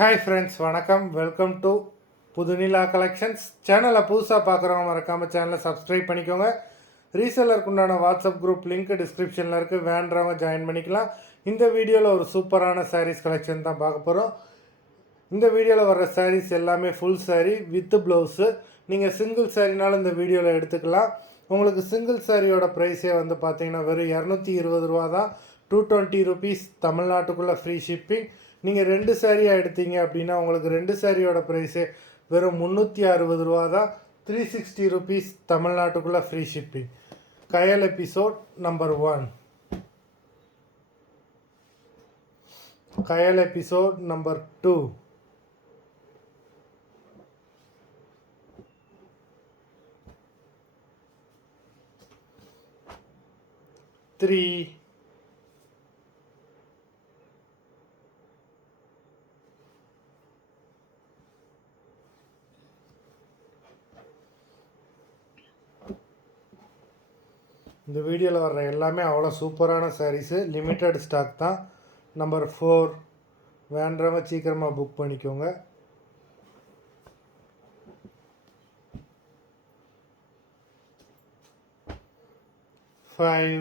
Hi friends, வணக்கம். Welcome to Pudhunila collections. சேனலை புதுசாக பார்க்குறவங்க மறக்காமல் சேனலை சப்ஸ்கிரைப் பண்ணிக்கோங்க. ரீசெல்லருக்கு உண்டான வாட்ஸ்அப் குரூப் லிங்க் டிஸ்கிரிப்ஷனில் இருக்குது, வேண்டுறவங்க ஜாயின் பண்ணிக்கலாம். இந்த வீடியோவில் ஒரு சூப்பரான சாரீஸ் கலெக்ஷன் தான் பார்க்க போகிறோம். இந்த வீடியோவில் வர்ற சாரீஸ் எல்லாமே ஃபுல் சாரீ வித் ப்ளவுஸு. நீங்கள் சிங்கிள் சாரீனாலும் இந்த வீடியோவில் எடுத்துக்கலாம். உங்களுக்கு சிங்கிள் சாரியோட ப்ரைஸே வந்து பார்த்தீங்கன்னா வெறும் 220 ரூபா தான். 220 ருபீஸ் தமிழ்நாட்டுக்குள்ளே ஃப்ரீ ஷிப்பிங். நீங்கள் 2 சாரியாக எடுத்தீங்க அப்படின்னா உங்களுக்கு 2 சாரியோட ப்ரைஸே வெறும் 360 ரூபா தான். 360 ருபீஸ் தமிழ்நாட்டுக்குள்ளே ஃப்ரீ ஷிப்பிங். கயல் எபிசோட் நம்பர் 1. கயல் எபிசோட் நம்பர் 2. Three, 'இந்த வீடியோவில் வர்ற எல்லாமே அவ்வளோ சூப்பரான சாரீஸு, லிமிட்டட் ஸ்டாக் தான். நம்பர் 4 வேண்டவங்க சீக்கிரமாக புக் பண்ணிக்கோங்க. 5,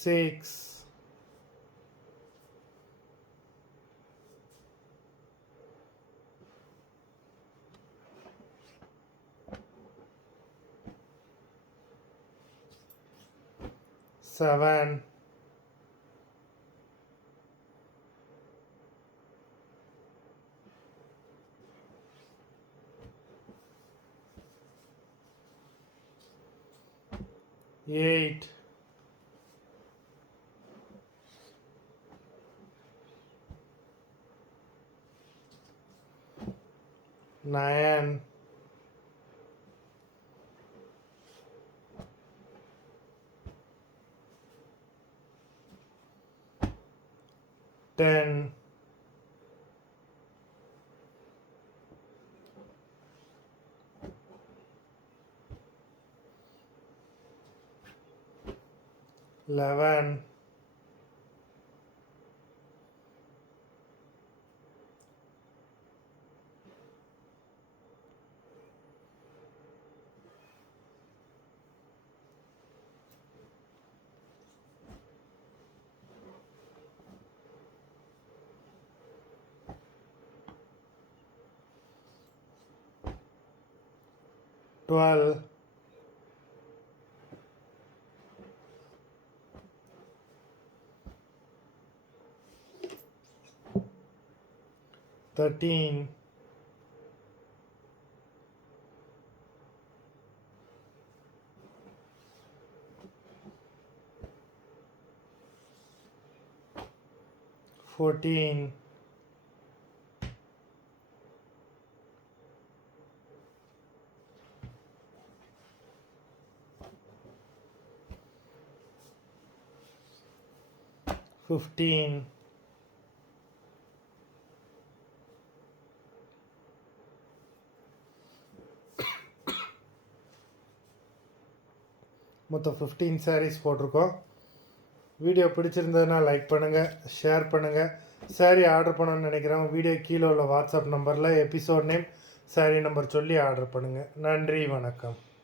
6, 7, 8, 9, 10, 11, 12, 13, 14, 15, 15 சாரீஸ் போட்டிருக்கோம். வீடியோ பிடிச்சிருந்ததுன்னா லைக் பண்ணுங்கள், ஷேர் பண்ணுங்கள். சாரீ ஆர்டர் பண்ணணும்னு நினைக்கிறவங்க வீடியோ கீழே உள்ள வாட்ஸ்அப் நம்பரில் எபிசோட் நேம், சாரீ நம்பர் சொல்லி ஆர்டர் பண்ணுங்கள். நன்றி, வணக்கம்.